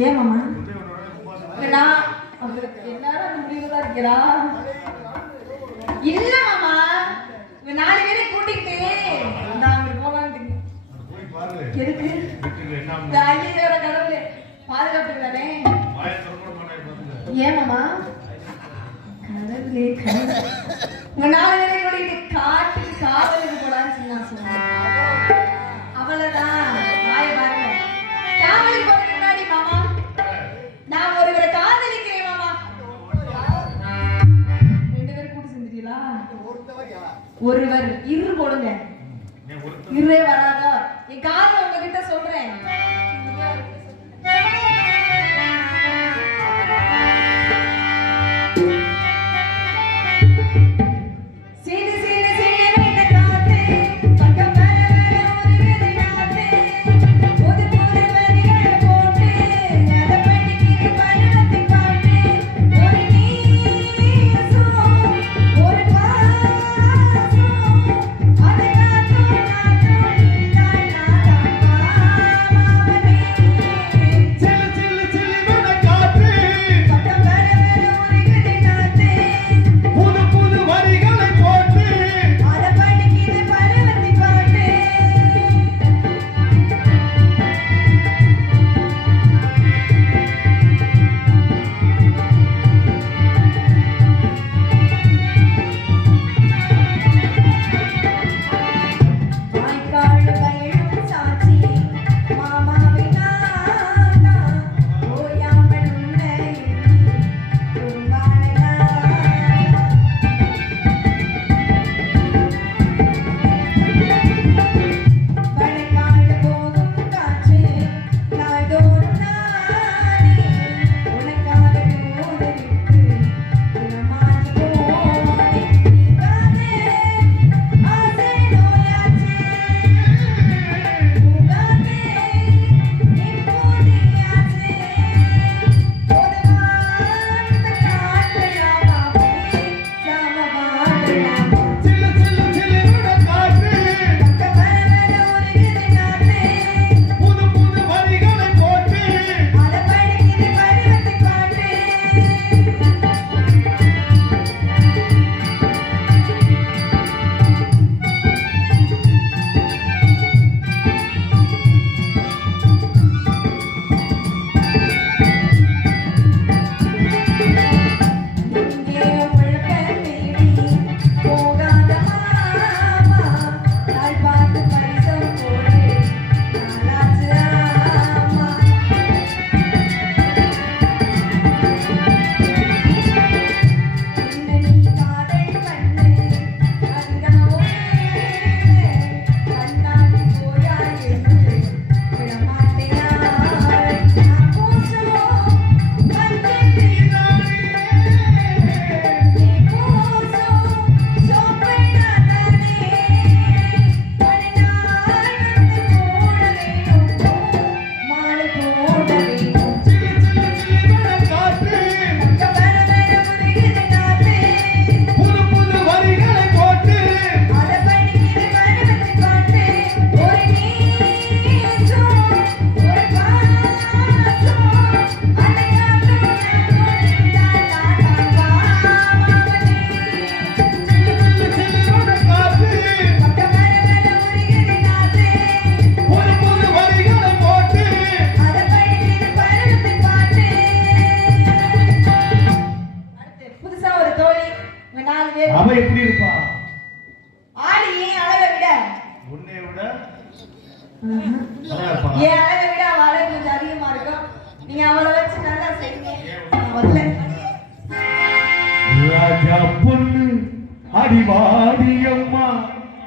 ஏன் மாமா? நான் எல்லாரும் அந்த முடிவு தான் ஒருவர்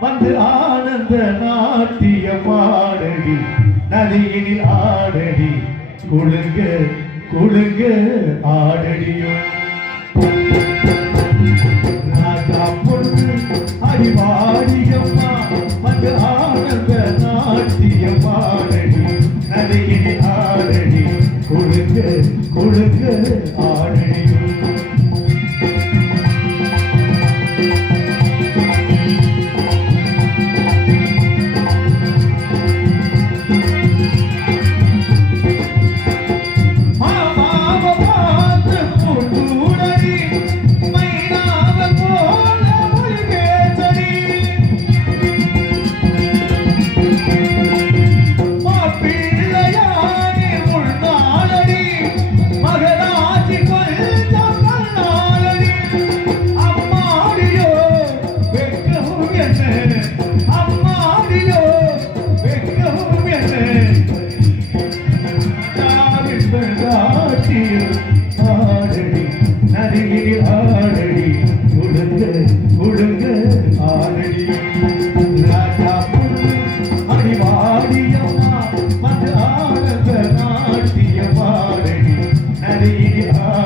வந்து ஆனந்த நாட்டிய பாடடி நதியினில் ஆடடி குழுங்க குழுங்க ஆடடியோ. ராஜா பொண்ணு அடிவாடியம்மா வந்து ஆனந்த நாட்டிய பாடடி நதியினில் ஆடடி குழுங்க குழுங்க ஆடடியோ. Maria.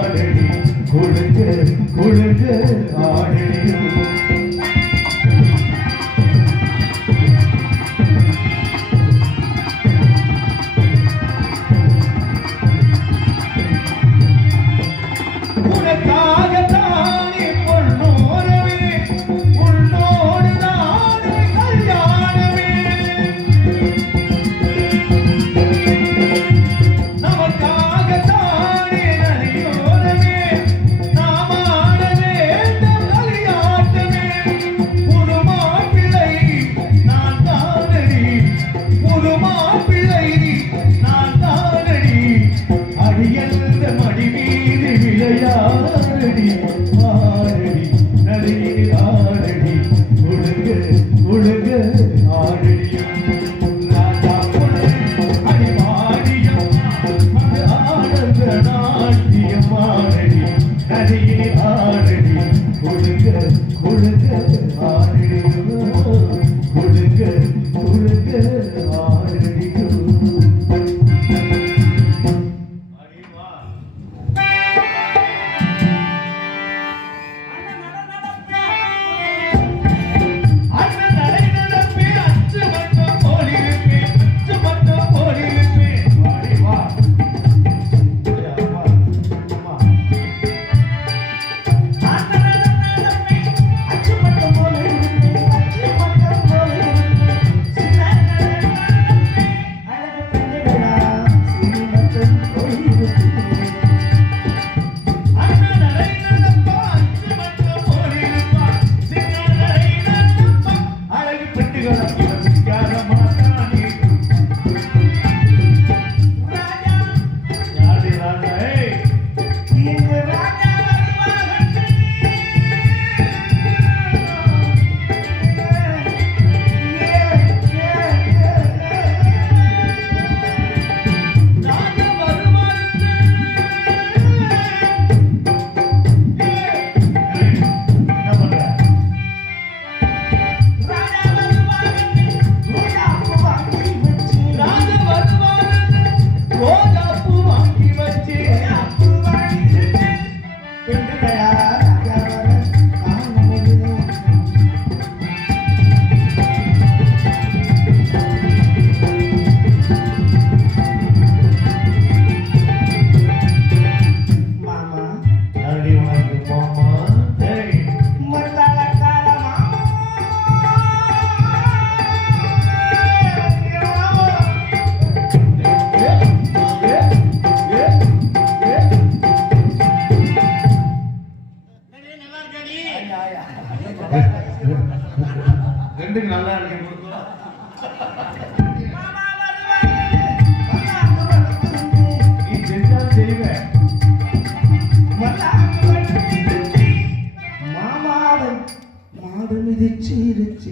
மாடு மிதிச்சிருச்சு.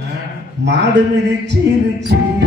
ஆ. மாடு மிதிச்சிருச்சு.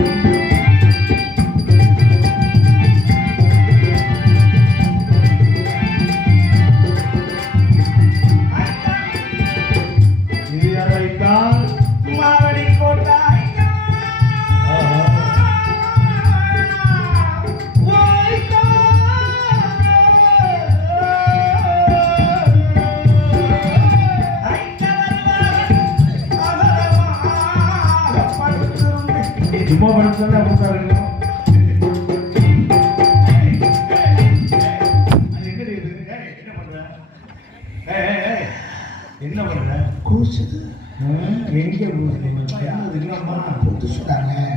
எங்க என்னம்மா?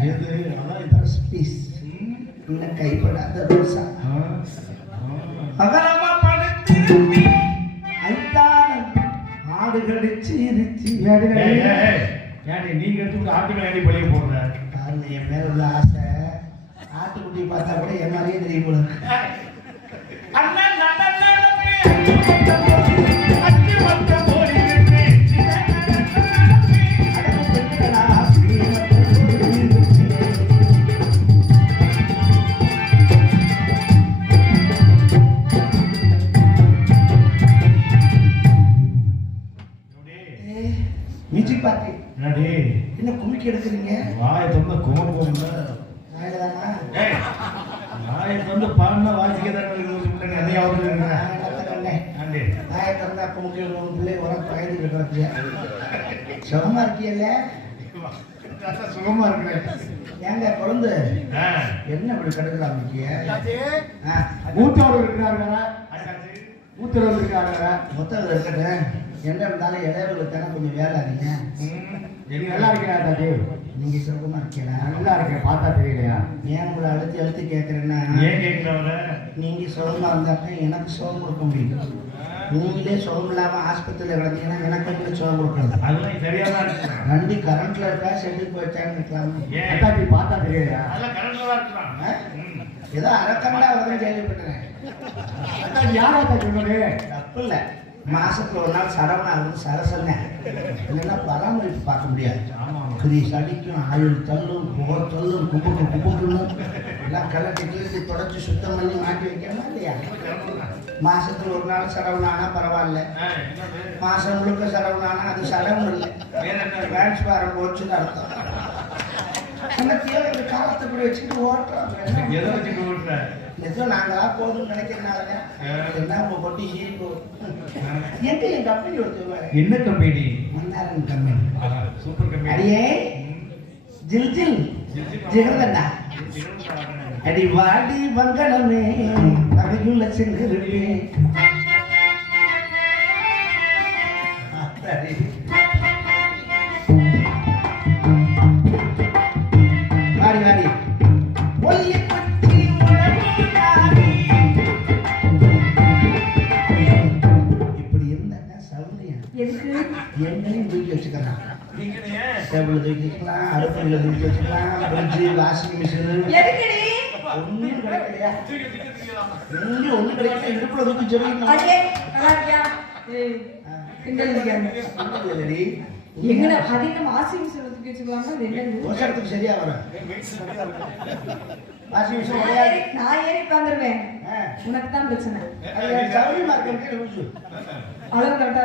எது? பீஸ் இன்னும் கைப்படாத ரோசா அகலமா ஐத்தான ஆடு கடிச்சு இருச்சு ஏய், நீங்க எடுத்து ஆட்டுக்கு வேண்டி பழிய போடுற பாருங்க என் மேல உள்ள ஆசை ஆட்டுக்குட்டி பார்த்தா கூட என் மாதிரியே தெரியும் போல கிடக்குறியா சுகமா இருக்கியல்ல சுகமா இருக்கிறேன் ஏங்க குழந்தை. என்ன இப்படி கிடக்குறா முக்கிய? மூத்தவர் இருக்கிறாங்க மூத்தவர் இருக்காங்க மொத்தம் இருக்கட்டும். என்ன இருந்தாலும் இடையவர்களுக்கு தானே கொஞ்சம் வேலை அதிக நல்லா இருக்கிறா தாஜி நீங்க சுகமா இருக்கீங்களா நல்லா இருக்கேன். பார்த்தா தெரியலையா? ஏன் உங்களை அழுத்தி அழுத்தி கேட்கறேன்னா ஏன் கேட்கிறவர நீங்க சுகமா இருந்தாக்க எனக்கு சுகம் கொடுக்க முடியும். நீங்களே சுகம் இல்லாம ஆஸ்பத்திரியில் கிடந்தீங்கன்னா எனக்கு எப்படி சுகம் கொடுக்கறது அதெல்லாம் இருக்கு. கரண்ட்ல இருக்கா செட்டுக்கு வச்சான்னு இருக்கலாமா அத்தாச்சி பார்த்தா தெரியலையா அதெல்லாம் கரண்ட்ல தான் இருக்கலாம்? ஏதோ அரைக்கண்டா வருதுன்னு கேள்விப்பட்டேன் யாரா சொன்னது? தப்பு இல்லை. மாசத்துல ஒரு நாள் சரவணா வந்து சரசல்ல இல்லைன்னா பராமரிப்பு பார்க்க முடியாது. ஆமா கிரீஸ் அடிக்கும் ஆயுள் தள்ளும் புகை தள்ளும் கும்புக்கு கும்புக்கணும் எல்லாம் கலட்டி கிளட்டி தொடச்சி சுத்தம் பண்ணி மாட்டி வைக்கணுமா இல்லையா? மாசத்துல ஒரு நாள் சரவணானா பரவாயில்ல. மாசம் முழுக்க சரவணானா அது சரவணம் இல்லை. டிரான்ஸ்பாரம் போச்சுன்னு அர்த்தம். காலத்தை இப்படி வச்சுட்டு ஓட்டுறோம் எதை நாங்களா போதும்னு நினைக்கிறனால என்ன உங்க கொட்டி ஈர்ப்பு? எங்க என் கம்பெனி ஒருத்தர் என்ன company Mannaran company super company அடியே. ஜில் ஜில். ஜிகர்தண்டா. அடி வாடி வங்கனமே நகையுள்ள செங்கிருப்பே வாடி வாடி. ஒல்லி பச்சி முழங்காடி இப்படி இருந்தாக்கா சௌரியா எதுக்கு? எங்களையும் தூக்கி வச்சுக்கலாம் டேபிள் தூக்கி வச்சுக்கலாம் அடுப்படியில் தூக்கி வச்சுக்கலாம் ஃப்ரிட்ஜு வாஷிங் மிஷினு. ஒன்றும் கிடைக்கலையா எங்கேயும் ஒன்றும் கிடைக்கல இடுப்புல தூக்கி ஜெபிக்கணும் எங்கடா அது வச்சுக்கலாமா வருஷத்துக்கு சரியா வரும் நான் ஏறி- உட்காந்துருவேன் உனக்கு தான் பிரச்சனை அளவு கரெக்டா.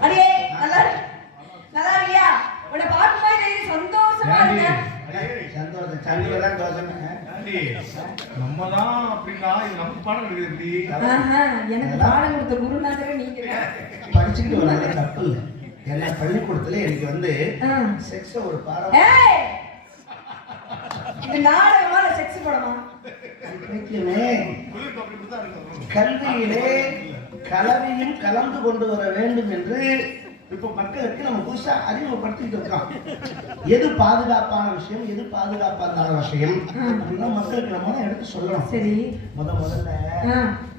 அடியே நல்லா. நல்லா உன்னை பார்க்கும்போது எனக்கு சந்தோஷமா இருக்கு சந்தோஷம். சந்தில தான் தோசை நம்ம தான் அப்படின்னா இது நம்ம ஆஹா, எனக்கு பாடம் கொடுத்த குருநாதரே நீங்க. படிச்சுக்கிட்டு வராங்க தப்பு இல்லை. பள்ளிக்கூடத்துல எனக்கு வந்து. செக்ஸ ஒரு பாடம் இது நாடகமா இல்ல செக்ஸ் படமா? கல்வியிலே கலவையும் கலந்து கொண்டு வர வேண்டும் என்று இப்ப மக்களுக்கு நம்ம புதுசா அறிமுகப்படுத்திட்டு இருக்கோம் எது பாதுகாப்பான விஷயம் எது பாதுகாப்பான விஷயம் அப்படின்னா மக்களுக்கு நம்ம தான் எடுத்து சொல்லணும். சரி. முத முதல்ல.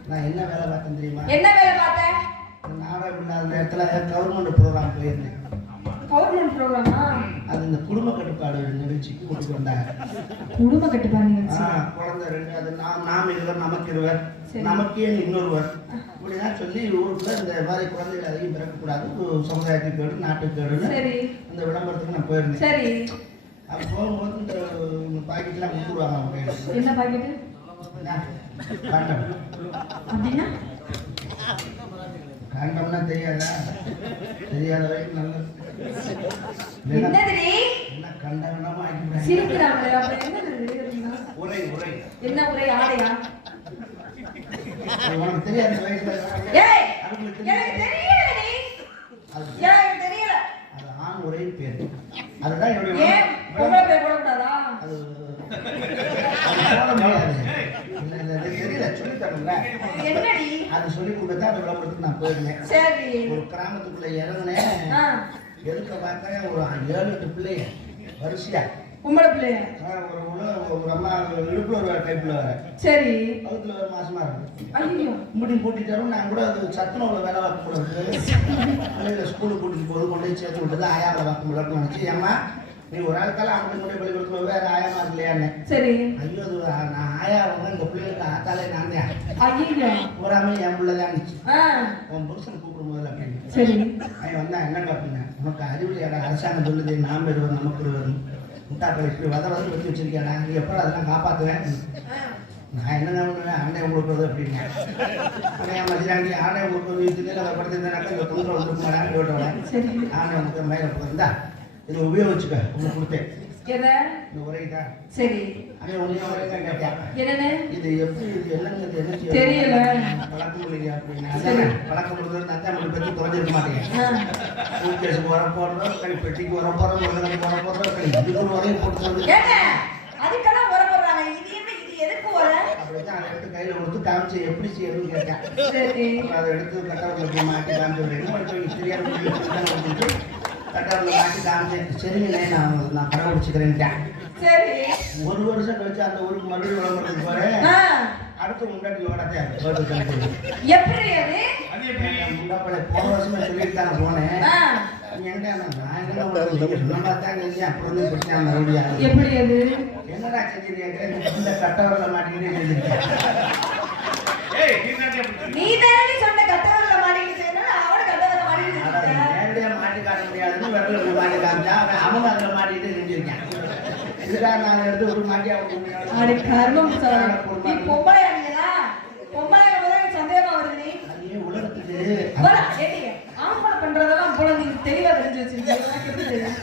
நான் என்ன வேலை பார்த்தேன் தெரியுமா? என்ன வேலை பார்த்த நான் நாடகம் இல்லாத நேரத்தில் கவர்மெண்ட் ப்ரோக்ராம் போயிருந்தேன். கவர்மெண்ட் ப்ரோக்ராமா அது இந்த குடும்ப கட்டுப்பாடு நிகழ்ச்சிக்கு கூட்டிட்டு வந்தாங்க. குடும்ப கட்டுப்பாடு நிகழ்ச்சி. குழந்தை ரெண்டு அது நாம் நாம் இருவர் நமக்கு இருவர் சரி. நமக்கே இன்னொருவர்? இப்படிதான் சொல்லி ஊருக்குள்ள இந்த மாதிரி குழந்தைகள் அதிகம் பிறக்கக்கூடாது. ஒரு சமுதாயத்துக்கு கேடு நாட்டுக்கு கேடுன்னு சரி. இந்த விளம்பரத்துக்கு நான் போயிருந்தேன். சரி. அப்போ போகும்போது இந்த பாக்கெட்லாம் கொடுத்துருவாங்க அவங்க. என்ன பாக்கெட்டு? அப்படின்னா? காண்டம்னா தெரியாதா? தெரியாத வரைக்கும் நல்லது. என்ன? உரை ஆடையா? உனக்கு தெரியாது இந்த வயசுல ஏய் அதுங்களுக்கு எனக்கு தெரியாது. தெரியலடி அது எனக்கு தெரியல அது ஆண் உரை பேர் அதுதான் என்னுடைய ஏன் பொம்பளை பேர் போடக்கூடாதா அது அது போட முடியாது இல்ல இல்ல இது தெரியல சொல்லி தரல என்னடி அது சொல்லி கொடுத்தா அது விளம்பரத்துக்கு நான் போயிருந்தேன் சரி ஒரு கிராமத்துக்குள்ள இறங்குனேன் ஆ எதுக்க பார்க்கறேன் ஒரு ஏழு எட்டு பிள்ளைய வரிசையா. பொம்பளை பிள்ளைய ஆ, ஒரு உள்ள ஒரு அம்மா இடுப்புல ஒரு டைப்ல வர சரி. பக்கத்துல ஒரு மாசமா இருக்கு. ஐயோ. முடி கூட்டிட்டு நான் கூட அது சத்துணவுல வேலை பார்க்க பிள்ளைகளை ஸ்கூலுக்கு கூட்டிட்டு போது கொண்டு போய் சேர்த்து விட்டது ஆயாவில் பார்க்க முடியலன்னு நினைச்சு ஏம்மா நீ ஒரு ஆளுக்கால அவனுக்கு கொண்டு பள்ளி கொடுத்து வேற ஆயாமா இல்லையான்னு சரி. ஐயோ அது நான் ஆயா அவங்க இந்த பிள்ளைகளுக்கு ஆத்தாலே நான் தான். ஐயோ பூராமே என் பிள்ளை தான் உன் புருஷன் கூப்பிடும் போதில் அப்படின்னு சரி. அவன் வந்தா என்ன அப்படின்னா உனக்கு அறிவுலையாடா அரசாங்கம் சொல்லுது நாம் இருவர் நமக்கு இருவர் முட்டாக்கள் இப்படி வத வந்து வச்சு வச்சிருக்கேடா நீ எப்போ அதெல்லாம் காப்பாற்றுவேன் நான் என்ன பண்ணுவேன்? அண்ணன் கொடுக்குறது அப்படின்னா அண்ணன் மதியாண்டி ஆணையம் கொடுக்குறது திண்ணில் அதை தொந்தரவு வந்துருக்குமாடா போட்டவன் சரி. ஆணையம் கொடுத்த மேலே இருந்தா இதை உபயோகிச்சுக்க உங்களுக்கு கொடுத்தேன். எதை? இந்த உரை தான் சரி என்னன்னு? இது எப்படி இது என்னங்க இது என்ன செய்ய தெரியல. பழக்கம் இல்லையா அப்படின்னா அதானே? பழக்கம் இருந்தா தான் நம்மளை பற்றி குறைஞ்சிருக்க மாட்டேங்க. ஆ. சூட்கேஸுக்கு வர போடுறோம் கனி பெட்டிக்கு வர போறோம் முருகனுக்கு வர போடுறோம் கனி இதுக்கு ஒரு வரையும் போட்டு வந்து ஏங்க அதுக்கெல்லாம் உர போடுறாங்க. இது என்ன இது எதுக்கு உர அப்படிதான் அதை எடுத்து கையில கொடுத்து காமிச்சு எப்படி செய்யணும்னு கேட்டேன். சரி. அப்புறம் அதை எடுத்து கட்டவரில் போய் மாட்டி காமிச்சு விடுறேன். கொஞ்சம் தெரியாத கட்டவரில் மாட்டி காமிச்சு சரிங்கண்ணே நான் நான் கடைபிடிச்சிக்கிறேன்ட்டேன் சரி. ஒரு வருஷம் கழிச்சு அந்த ஊருக்கு மறுபடியும் விளம்பரத்துக்கு போறேன் அடுத்து முன்னாடி கணக்கு எப்படி அது? அது எப்படி? முன்னாடி போன வருஷமே சொல்லிட்டு தான் போனேன். என்னடா செஞ்சிருக்கீங்க இந்த கட்டவரில் மாட்டிக்கிட்டே நீ தானே சொன்ன கட்டவரில் மாட்டிக்கிட்டு செய்யணும் அவனு கட்டவரில் மாட்டிக்கிட்டு அட, செஞ்சுட்டேன். நேரடியா மாட்டி காட்ட முடியாதுன்னு விரலில் மாட்டி காமிச்சா அவன் அவன் அதில் மாட்டிக்கிட்டு செஞ்சிருக்கேன் இதுக்காக நான் எடுத்து ஒரு மாட்டி அட கர்மம் சார். நீ பொம்பளை பொம்பளை சந்தேகமா வருது நீ. உலகத்துக்கு. ஆம்பளை பண்றதெல்லாம் போல நீ தெளிவா தெரிஞ்சு வச்சிருக்கீங்க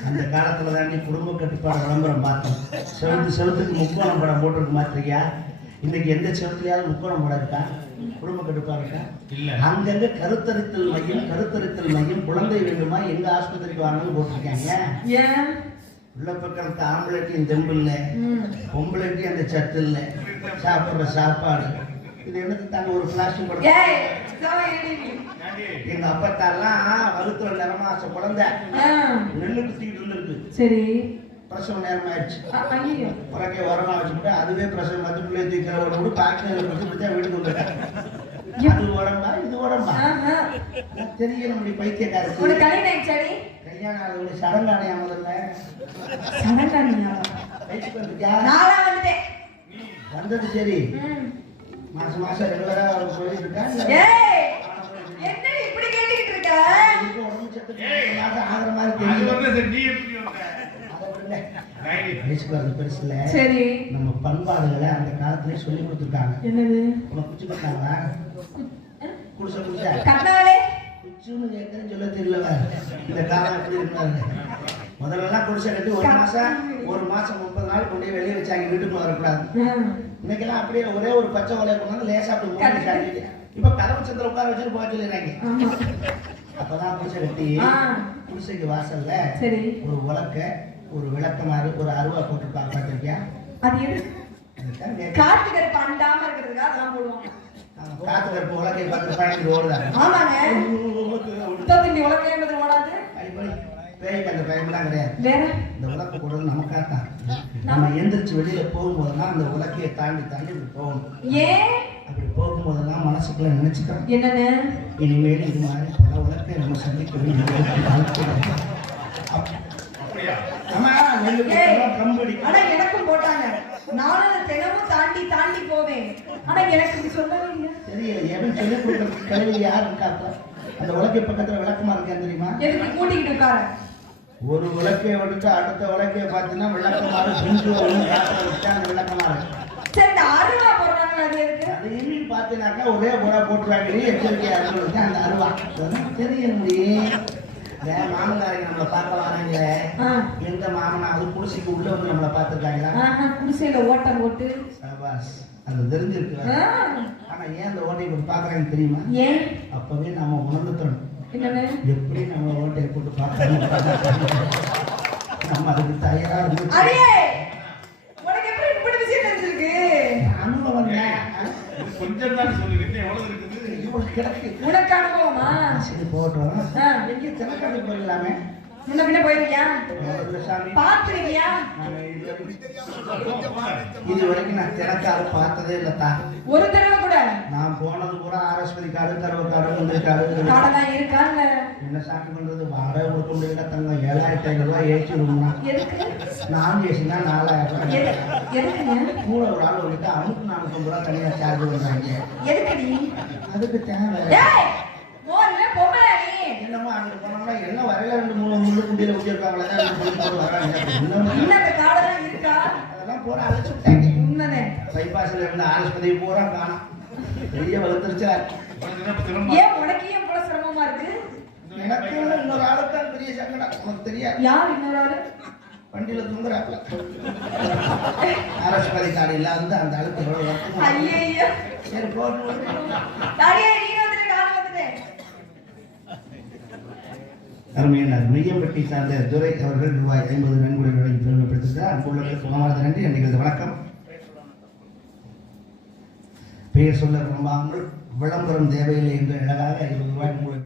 அந்த காலத்துல தாண்டி குடும்ப கட்டுப்பாடு விளம்பரம் பார்த்தோம். செவத்து செவத்துக்கு முக்கோணம் படம் போட்டிருக்கு மாத்திரியா இன்னைக்கு எந்த செவத்துலயாவது முக்கோணம் படம் இருக்கா குடும்ப கட்டுப்பாடு இருக்கா இல்ல. அங்கங்க கருத்தரித்தல் மையம் கருத்தரித்தல் மையம் குழந்தை வேண்டுமா எங்க ஆஸ்பத்திரிக்கு வாங்கன்னு போட்டிருக்காங்க. ஏன்? உள்ள பக்கத்துக்கு ஆம்பளைக்கும் தெம்பு இல்லை. ம். பொம்பளைக்கு அந்த சத்து இல்லை. சாப்பிட்ற சாப்பாடு. இது என்னது தாங்க ஒரு பிளாஸ்டிக் படம்? எங்க அப்பத்தாலாம் வகுத்துல நிறமாச குழந்தை. நெல்லு குத்திக்கிட்டு இருந்திருக்கு சரி. பிரசவ நேரம் ஆயிடுச்சு உறக்கை உரமா வச்சுக்கிட்டு அதுவே பிரசவம் பார்த்து பிள்ளை தூக்கிற ஒரு கூட பாக்கியில் கொடுத்து வீட்டுக்கு வந்துட்டேன். அது உடம்பா இது உடம்பா. தெரியல நம்முடைய பைத்தியக்காரத்து உனக்கு கல்யாணம் ஆயிடுச்சாடி? கல்யாணம் ஆகுது சடங்கானையா முதல்ல? சடங்கானியா வந்தது சரி. மாசம் மாசம் ரெகுலரா போயிட்டு இருக்கா என்ன இப்படி கேட்டுக்கிட்டு இருக்க? உடம்பு சத்து ஆகுற மாதிரி தெரியும் வரது பெருசுல சரி. நம்ம பண்பாடுகளை அந்த காலத்திலே சொல்லி கொடுத்துருக்காங்க. என்னது? உனக்கு குச்சி குடிச்சா? குச்சுன்னு சொல்ல தெரியல இந்த காலம் எப்படி இருக்காரு முதல்லலாம் குடிசை கட்டி ஒரு மாசம் ஒரு மாசம் முப்பது நாள் கொண்டு வெளியே வச்சாங்க. வீட்டுக்கு வரக்கூடாது. இன்னைக்கெல்லாம் அப்படியே ஒரே ஒரு பச்சை ஓலையை கொண்டாந்து லேசா அப்படி சாட்டிட்டு இப்ப கதவு சந்திர உட்கார வச்சுட்டு போக சொல்லிடுறாங்க. அப்பதான் குடிசை கட்டி ஆ. குடிசைக்கு வாசல்ல சரி. ஒரு உலக்க ஒரு விளக்கமாறு ஒரு அருவா போட்டுருப்பாங்க பார்த்திருக்கியா? அது எது கருப்பு அண்டாம இருக்கிறதுக்காக அதெல்லாம் போடுவாங்க காத்து கருப்பு உலக்கை பார்த்து பயணிட்டு ஓடுதாங்க ஆமாங்க. முத்தத்திண்டி உலகேன்றது ஓடாது. பேய்க்கு அந்த பயமெல்லாம் கிடையாது. இந்த உலக்க கூடல் நமக்காகத்தான். நம்ம எந்திரிச்சு வெளியில போகும்போதெல்லாம் அந்த உலக்கையை தாண்டி தாண்டி இப்படி போகணும். ஏன்? அப்படி போகும்போதெல்லாம் மனசுக்குள்ள நினைச்சுக்கிறோம். என்னன்னு இனிமேல் இது மாதிரி பல உலகத்தை நம்ம எனக்கும் போட்டாங்க. நானும் தினமும் தாண்டி தாண்டி போவேன். ஆனா எனக்கு சொல்லவே இல்லை. தெரியல எவன் சொல்லி கொடுக்கறதுக்கு கல்வி யார் இருக்காப்ப அந்த உலகை பக்கத்துல விளக்கமா இருக்கேன் தெரியுமா? எதுக்கு கூட்டிக்கிட்டு உட்கார? ஒரு விளக்கையை விட்டுட்டு அடுத்த விளக்கையை பார்த்தீங்கன்னா விளக்கமாறு அந்த விளக்கமாறு. சரி அருவா போடுறாங்களா அது எதுக்கு? பார்த்தீங்கன்னாக்கா ஒரே போடா போட்டுருவாங்க. எச்சரிக்கையா அந்த அருவா. தெரியும் முடியும் இந்த மாமனாரிங்க நம்மளை பார்க்க வராங்களே. ஆ. எந்த மாமனா? அது குடிசைக்கு உள்ள வந்து நம்மளை பார்த்துருக்காங்களா? குடிசையில ஓட்டம் போட்டு. சபாஸ் அது தெரிஞ்சிருக்கு. ஆனா ஏன் அந்த ஓட்டையை போட்டு பார்க்கறாங்கன்னு தெரியுமா? ஏன்? அப்பவே நாம உணர்ந்துக்கணும் என்னன்னு எப்படி நம்ம ஓட்டையை போட்டு பார்க்கணும்? நம்ம அதுக்கு தயாரா உனக்கு எப்படி இப்படி விஷயம் தெரிஞ்சிருக்கு? அனுபவம் தான். கொஞ்சம் தான் சொல்லுங்க இன்னும் எவ்வளவு இருக்குது? இவ்வளவு கிடக்கு. உனக்கு அனுபவமா? சரி போட்டோம் ஆ, எங்கே தினக்கடை போயிடலாமே. முன்ன பின்ன போயிருக்கியா? பாத்துருக்கியா இது- இது வரைக்கும் நான் தினக்காடு பார்த்ததே இல்லத்தா ஒரு தடவை நான் போனது பூரா ஆரஸ்பதி காடு கருவ காடு இருக்கா இல்ல என்ன சாமி பண்றது வாடகை கொடுக்க முடியல தங்கம் ஏழாயிரத்தி ஐநூறு ரூபாய் ஏசி ரூம்னா. நான் ஏசினா நாலாயிரம் ரூபாய். கூட ஒரு ஆள் வந்துட்டு அமுக்கு நானூத்தம்பது ரூபா தனியாக சார்ஜ் பண்றாங்க. அதுக்கு தேவை. என்னமோ அங்க போனோம்னா என்ன வரையில ரெண்டு மூணு முள்ளு குண்டியில ஊற்றிருக்காங்களே அதெல்லாம் போற அழைச்சு விட்டாங்க. பைபாஸ்ல இருந்த ஆஸ்பத்திரி பூரா காணும். பெரிய வளர்த்துருச்சா? ஏன் உனக்கு ஏன் இவ்வளவு சிரமமா இருக்கு? எனக்கு இன்னொரு ஆளுக்கு தான் பெரிய சங்கடம் உனக்கு தெரியாது. யார் இன்னொரு ஆளு? வண்டியில தூங்குறாப்ல. ஆஸ்பத்திரி காடு இல்லாத அந்த ஆளுக்கு எவ்வளவு வருத்தமா. ஐயோ சரி போட்டு தாடியே நீ வந்துட்டு நானும் வந்துட்டேன். அருமையான மெய்யம்பட்டி சார்ந்த துரை அவர்கள் ரூபாய் ஐம்பது நன்கொடை வழங்கி பெருமைப்படுத்திருக்கிறார் அன்புள்ளவர்களுக்கு மனமார்ந்த நன்றி. நிகழ்ந்த வணக்கம். பெயர் சொல்ல விரும்பாமல் விளம்பரம் தேவையில்லை என்று அழகாக இருபது ரூபாய் மூலம்